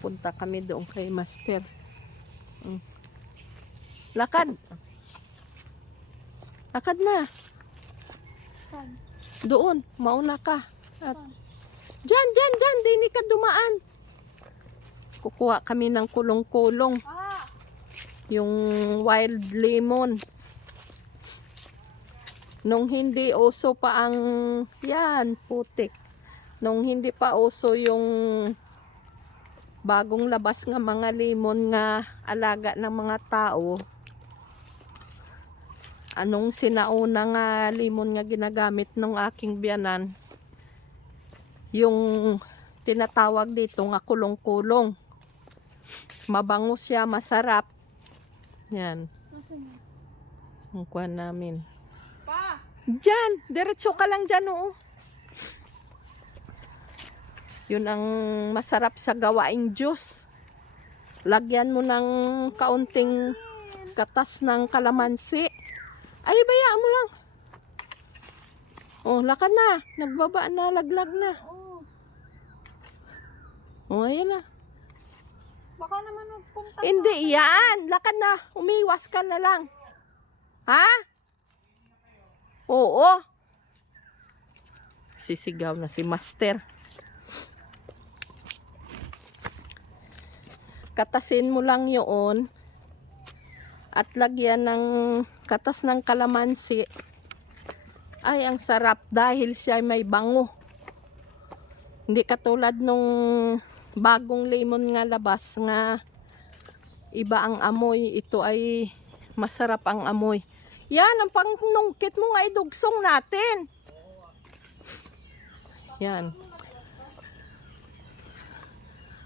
Punta kami doon kay Master. Lakad. Lakad na. Saan? Doon, mauna ka. At Saan? dyan, di ka dumaan. Kukuha kami ng kulong-kulong. Ah! Yung wild lemon. Nung hindi uso pa ang, yan, putik. Nung hindi pa uso yung bagong labas nga mga lemon nga alaga ng mga tao. Anong sinauna nga lemon nga ginagamit ng aking biyanan? Yung tinatawag dito nga kulong-kulong. Mabango siya, masarap. Yan. Nasaan yun? Ang kuha namin. Pa! Diyan! Diretso ka lang dyan, oo. Yun ang masarap sa gawaing juice. Lagyan mo ng kaunting katas ng kalamansi. Ay, bayaan mo lang. Oh, lakad na. Nagbaba na, laglag na. Oh, Oh, ayun na. baka naman magpunta. Hindi yan. Lakad na. Umiwas ka na lang. Ha? Oo. Sisigaw na si Master. Katasin mo lang yun at lagyan ng katas ng kalamansi. Ay, ang sarap dahil siya may bango. Hindi katulad nung bagong lemon nga labas nga iba ang amoy. Ito ay masarap ang amoy. Yan, ang pangnungkit mo nga idugsong natin. Yan.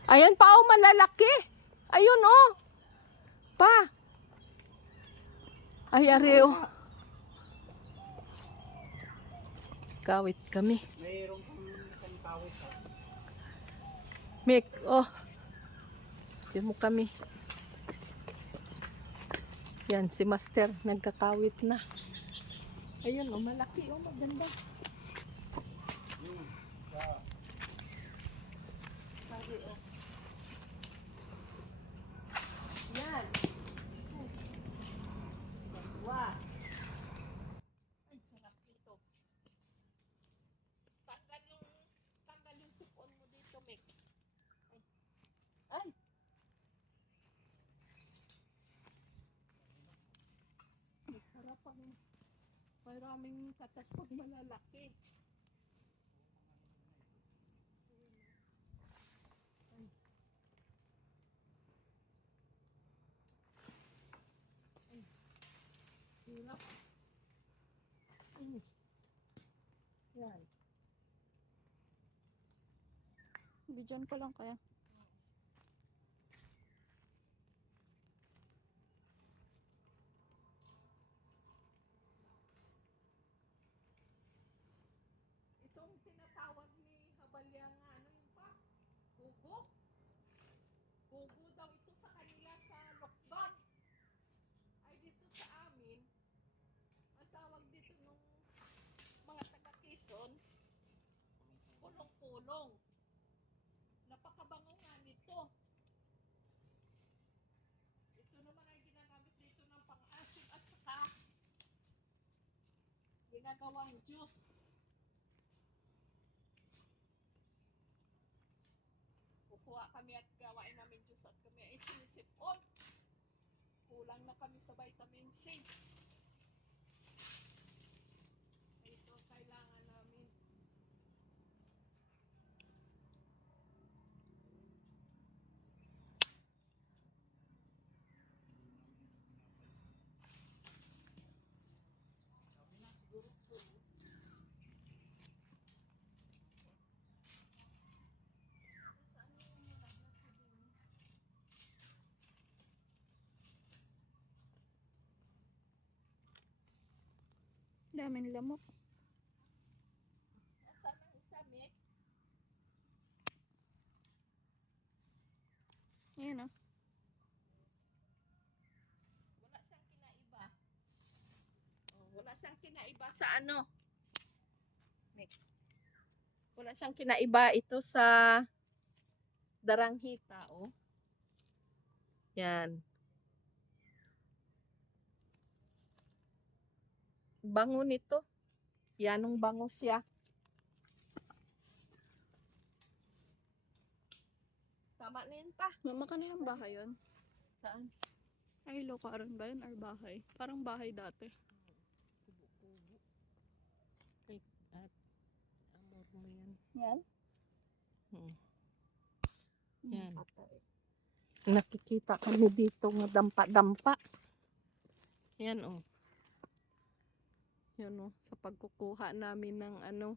Ayan pa, oh, malalaki. Ayun, oh. Pa. Ay, areo. Kawit kami. Mayroon kang isang kawit. Mik, oh. Diyan mo kami. Yan, si Master, nagkakawit na. Ayun, oh, malaki, oh, maganda. Sabi, oh. Yan. Dalawa. Ay, sarap ito. Tanggal yung sipon mo dito, Mik. Ay. Ay, sarap ang maraming katas pag malalaki. Hirap. Yan. Bidyan ko lang kaya. Itong tinatawag ni Habalya nga, ano yun pa? Pugo? Pugo daw ito sa kanila sa Lokban. Ay, dito sa amin, ang tawag dito nung mga taga-Quezon, kulong-kulong. Napakabango nga nito. Ito naman ay ginagamit dito ng pang-asim at saka ginagawang juice. Kukuha kami at gawain namin juice at kami ay sinisipon. Kulang na kami sa vitamin C. Ito kailangan namin. Daming lamok. Nasaan ang isa, Mick? Ayan o. Wala siyang kinaiba. Oh, wala siyang kinaiba sa ano? Mick. Wala siyang kinaiba ito sa Daranghita, oh. Yan. Bango nito. Yanong bango siya. Tama na yun pa. Mama, kanilang bahay yun? Saan? Ay, lokaran ba yun or bahay? Parang bahay dati. Kubo-kubo. At amor mo yan. Yan? Hmm. Yan. Nakikita kami dito nga dampa-dampa. Yan, oh. Yan, oh. Sa pagkukuha namin ng ano,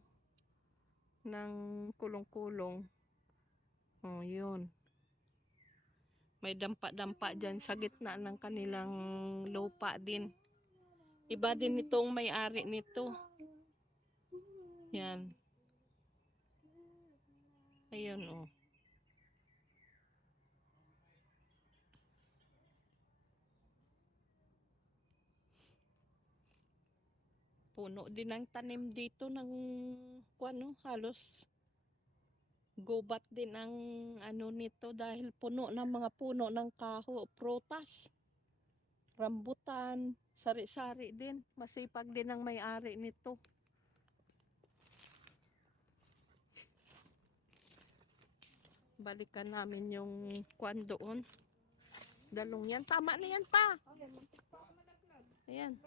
ng kulong-kulong. Oh, yun. May dampa-dampa dyan sa gitna ng kanilang lupa din. Iba din itong may-ari nito. Yan. Ayun, oh. Puno din ang tanim dito ng ano, halos gubat din ang ano nito dahil puno ng mga puno ng kaho, prutas, rambutan, sari-sari din. Masipag din ang may-ari nito. Balikan namin yung kwan doon. Dalong yan. Tama na yan pa. Ayan.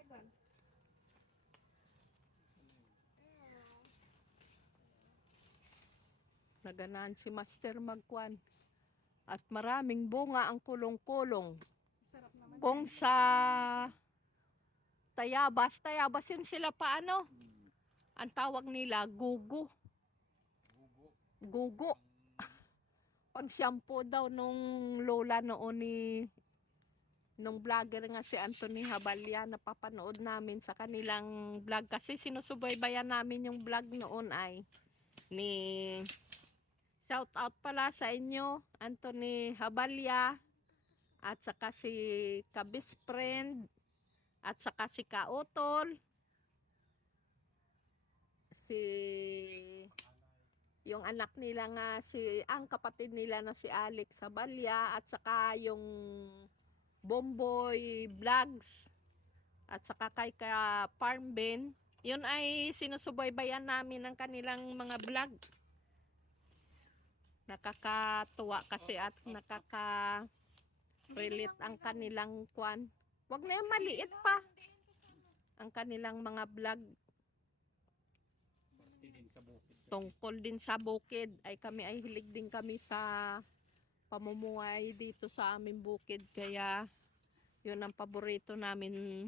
Naganaan si Master magkwan. At maraming bunga ang kulong-kulong. Sarap naman. Kung sa Tayabas yun sila paano? Ang tawag nila gugo. Gugo. Pag shampoo daw nung lola noon nung vlogger nga si Anthony Habalya, napapanood namin sa kanilang vlog kasi sinusubaybayan namin yung vlog noon ay ni shout out pala sa inyo Anthony Habalya at saka si Kabis Friend at saka si Kaotol, si yung anak nila nga ang kapatid nila na si Alex Habalya at saka yung Bomboy Vlogs at saka kay Farm Ben. Yun ay sinusubaybayan namin ang kanilang mga vlog. Nakakatuwa kasi at nakaka-relate ang kanilang kwan. Wag na yung maliit pa. Ang kanilang mga vlog tungkol din sa bukid. Ay kami ay hilig din kami sa pamumuhay dito sa aming bukid. Kaya yun ang paborito namin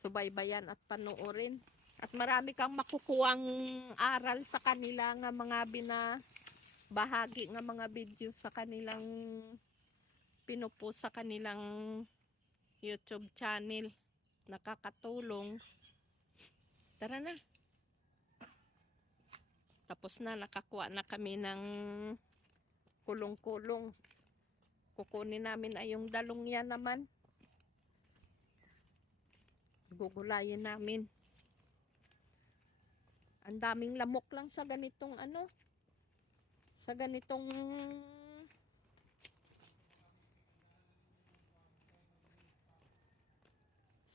subaybayan at panoorin. At marami kang makukuhang aral sa kanila nga mga bahagi nga mga video sa kanilang pinupost sa kanilang YouTube channel. Nakakatulong. Tara na. Tapos na, nakakuha na kami ng kulong-kulong. Kukunin namin ay yung dalong yan naman. Gugulayin namin. Ang daming lamok lang sa ganitong ano.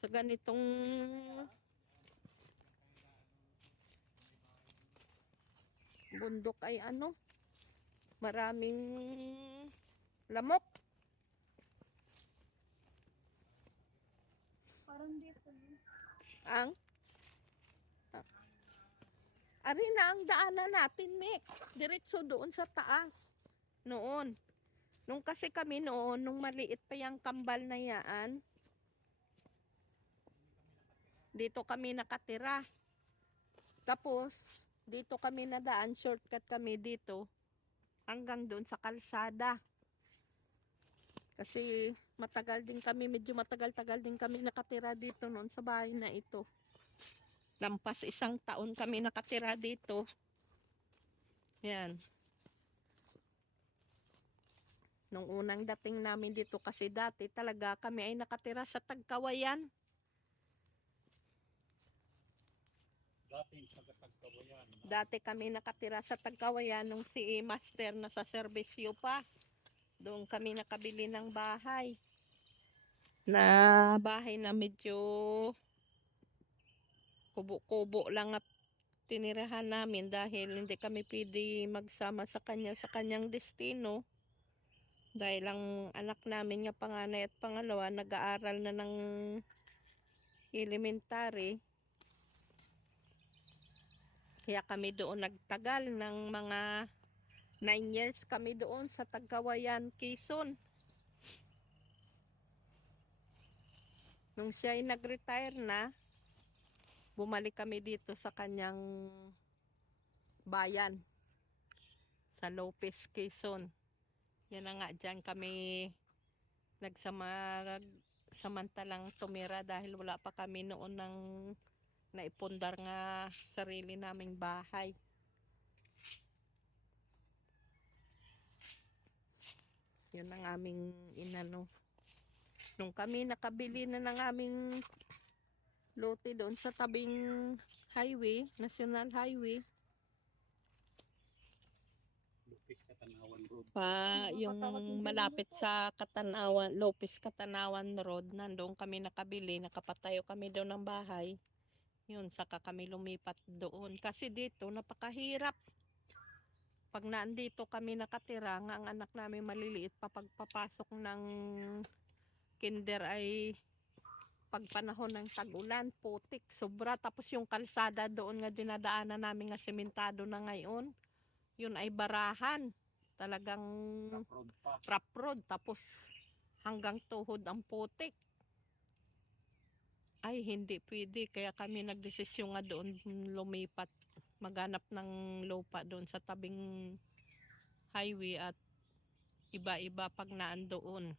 Sa ganitong bundok ay ano, maraming lamok. Parang dito. Ang ari na ang daanan natin, Mek. Diretso doon sa taas. Noon. Nung kasi kami noon, nung maliit pa yung kambal na yaan, dito kami nakatira. Tapos, dito kami nadaan, shortcut kami dito, hanggang doon sa kalsada. Kasi medyo matagal-tagal din kami nakatira dito noon sa bahay na ito. Lampas 1 taon kami nakatira dito. Yan. Nung unang dating namin dito kasi dati talaga kami ay nakatira sa Tagkawayan. Dati sa Tagkawayan. Dati kami nakatira sa Tagkawayan nung si Master na sa serbisyo pa. Doon kami nakabili ng bahay. Na bahay na medyo kubo-kubo lang at tinirahan namin dahil hindi kami pwede magsama sa kanya sa kanyang destino. Dahil ang anak namin nga panganay at pangalawa nag-aaral na ng elementary. Kaya kami doon nagtagal ng mga 9 years kami doon sa Tagkawayan, Quezon. Nung siya ay nag-retire na, bumalik kami dito sa kanyang bayan, sa Lopez, Quezon. Yan na nga, dyan kami samantalang tumira dahil wala pa kami noon ng naipundar nga sarili naming bahay. Yun ang aming inano. Nung kami nakabili na ng aming lote doon sa tabing highway, National Highway, Lupis Katanawan Road. yung malapit sa Katanawan, Lopez Katanawan Road, nandoon kami nakabili, nakapatayo kami doon ng bahay. Yun, saka kami lumipat doon. Kasi dito, napakahirap. Pag naandito kami nakatira, nga ang anak namin maliliit pa pagpapasok ng kinder ay pagpanahon ng tag-ulan, putik, sobra. Tapos yung kalsada doon nga dinadaanan namin nga sementado na ngayon, yun ay barahan. Talagang Road pa. rough road, tapos hanggang tuhod ang putik. Ay, hindi pwede. Kaya kami nagdesisyon nga doon lumipat, maghanap ng lupa doon sa tabing highway at iba-iba pag naandoon.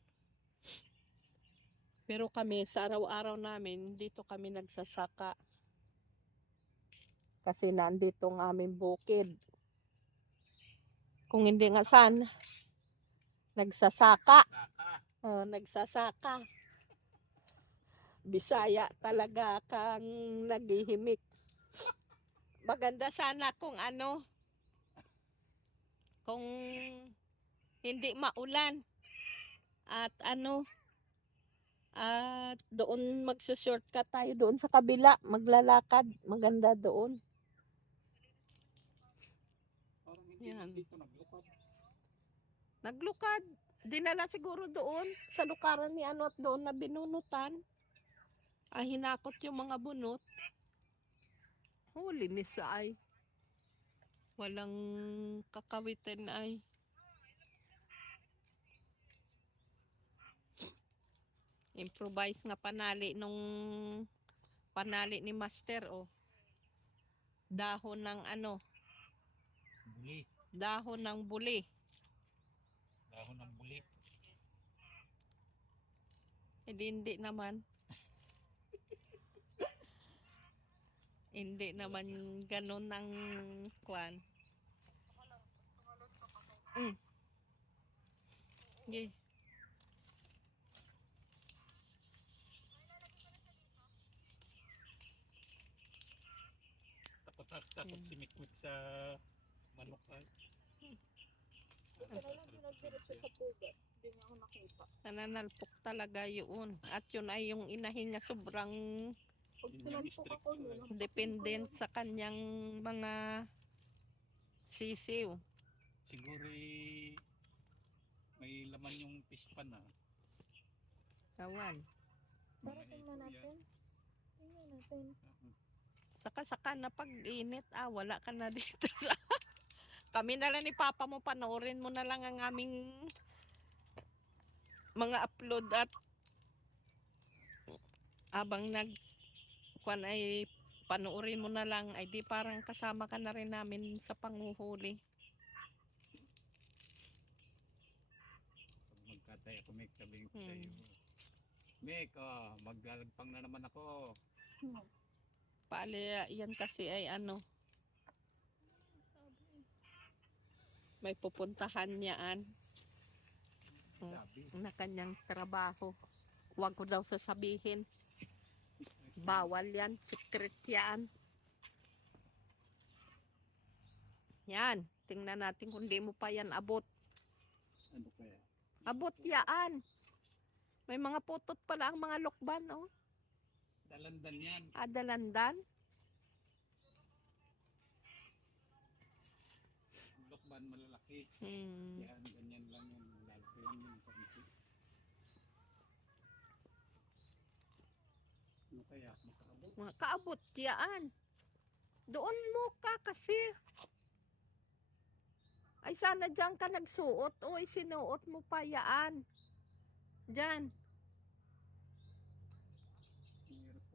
Pero kami sa araw-araw namin, dito kami nagsasaka. Kasi nandito ang aming bukid. Kung hindi nga saan, nagsasaka. Nagsasaka. Bisaya talaga kang naghihimik. Maganda sana kung kung hindi maulan. At at doon magsushortcut tayo doon sa kabila, maglalakad, maganda doon. Parang hindi Yan. dito naglukad. Naglukad, dinala siguro doon sa lukaran ni at doon na binunutan. Ay hinakot yung mga bunot. Huli ni Saay. Walang kakawitin ay. Improvise nga panali nung panali ni Master dahon ng Buli. dahon ng buli. Dahon ng buli. Hindi naman. Hindi naman ganun ang kwan. Yeah. Takot simikmik sa manok ay. Nananalpok talaga yun. At yun ay yung inahin nga sobrang dependent sa kanyang mga sisiw. Siguro may laman yung pispan na. Kawan. Darating na natin. Tingnan natin. Saka na pag-init, wala ka na dito sa... Kami na lang ni Papa mo, panoorin mo na lang ang aming mga upload at abang kwan ay panoorin mo na lang, ay di parang kasama ka na rin namin sa panguhuli. Pag magkatay ako, Mek, sabihin ko sa iyo. Mek, maglalagpang na naman ako. Paali yan kasi ay may pupuntahan niyaan Sabi. na kanyang trabaho. Huwag ko daw sasabihin. Bawal yan, secret yan. Yan, tingnan natin kung di mo pa yan abot. Ano kaya? Abot yaan. May mga putot pala ang mga lokban, oh. Dalandan yan. Adalandan. Lokban malalaki. Yan, ganyan lang yung lalaki yan yung konti. Ano kaya? Makaabot? Mga kaabot yaan. Doon mo ka kasi. Ay sana dyan ka nagsuot. O isinuot mo pa yaan. Dyan. Mahirap